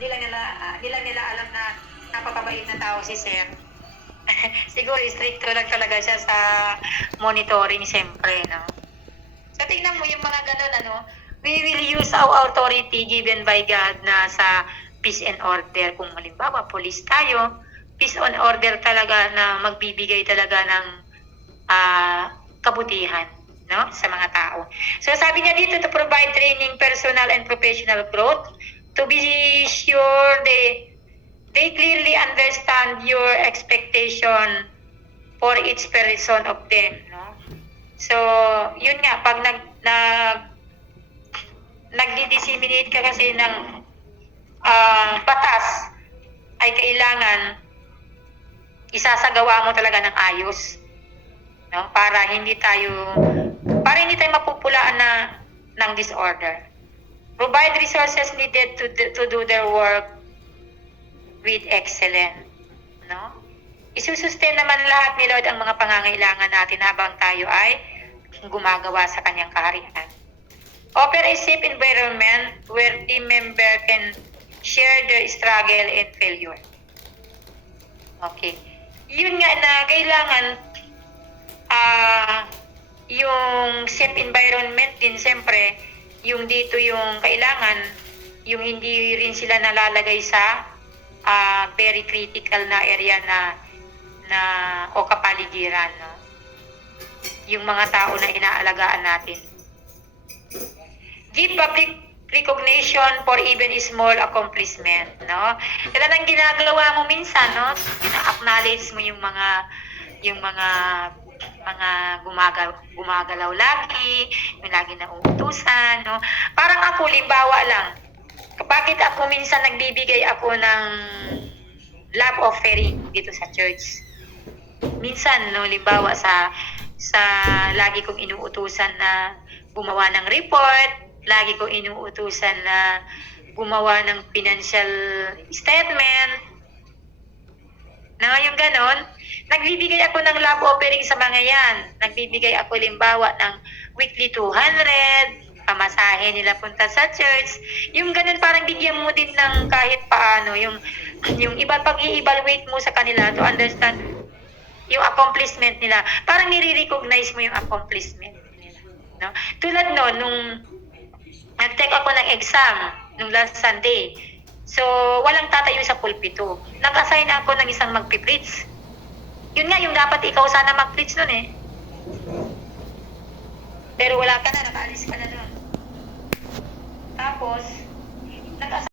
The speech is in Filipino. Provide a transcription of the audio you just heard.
Hindi lang nila alam na napakabait na tao si Sir. Siguro stricto lang talaga siya sa monitoring, siyempre, no? So, tingnan mo yung mga ganun, ano, we will use our authority given by God na sa peace and order. Kung halimbawa, police tayo, peace and order talaga na magbibigay talaga ng kabutihan, no, sa mga tao. So, sabi niya dito, to provide training, personal and professional growth, to be sure they clearly understand your expectation for each person of them, no? So, yun nga, pag nagdi-disseminate ka kasi ng batas, ay kailangan isasagawa mo talaga ng ayos, no? Para hindi tayo mapupulaan ng disorder. Provide resources needed to do their work with excellence, no? Isusustain naman lahat ni Lord ang mga pangangailangan natin habang tayo ay gumagawa sa kanyang kaharian. Offer a safe environment where team member can share their struggle and failure. Okay. Yun nga na kailangan yung safe environment din, siyempre, yung dito yung kailangan, yung hindi rin sila nalalagay sa very critical na area o kapaligiran, no? Yung mga tao na inaalagaan natin. Give public recognition for even small accomplishment, no? Kaya nang ginagawa mo minsan, no? Ina-acknowledge mo yung mga gumagalaw lagi, yung lagi na uutusan, no? Parang ako, limbawa lang, bakit ako minsan nagbibigay ako ng love offering dito sa church? Minsan, no, limbawa sa lagi kong inuutusan na gumawa ng report, lagi kong inuutusan na gumawa ng financial statement, na yung ganon, nagbibigay ako ng love offering sa mga yan. Nagbibigay ako limbawa ng weekly 200, pamasahe nila punta sa church. Yung ganun, parang bigyan mo din ng kahit paano, yung pag-i-evaluate mo sa kanila to understand yung accomplishment nila. Parang nire-recognize mo yung accomplishment nila, no? Tulad no, nung nag-take ako ng exam nung last Sunday. So, walang tatayo sa pulpito. Nag-assign ako ng isang magpipreach. Yun nga, yung dapat ikaw sana mag-preach nun eh. Pero wala ka na, nakaalis ka na nun. Tapos, nag-assign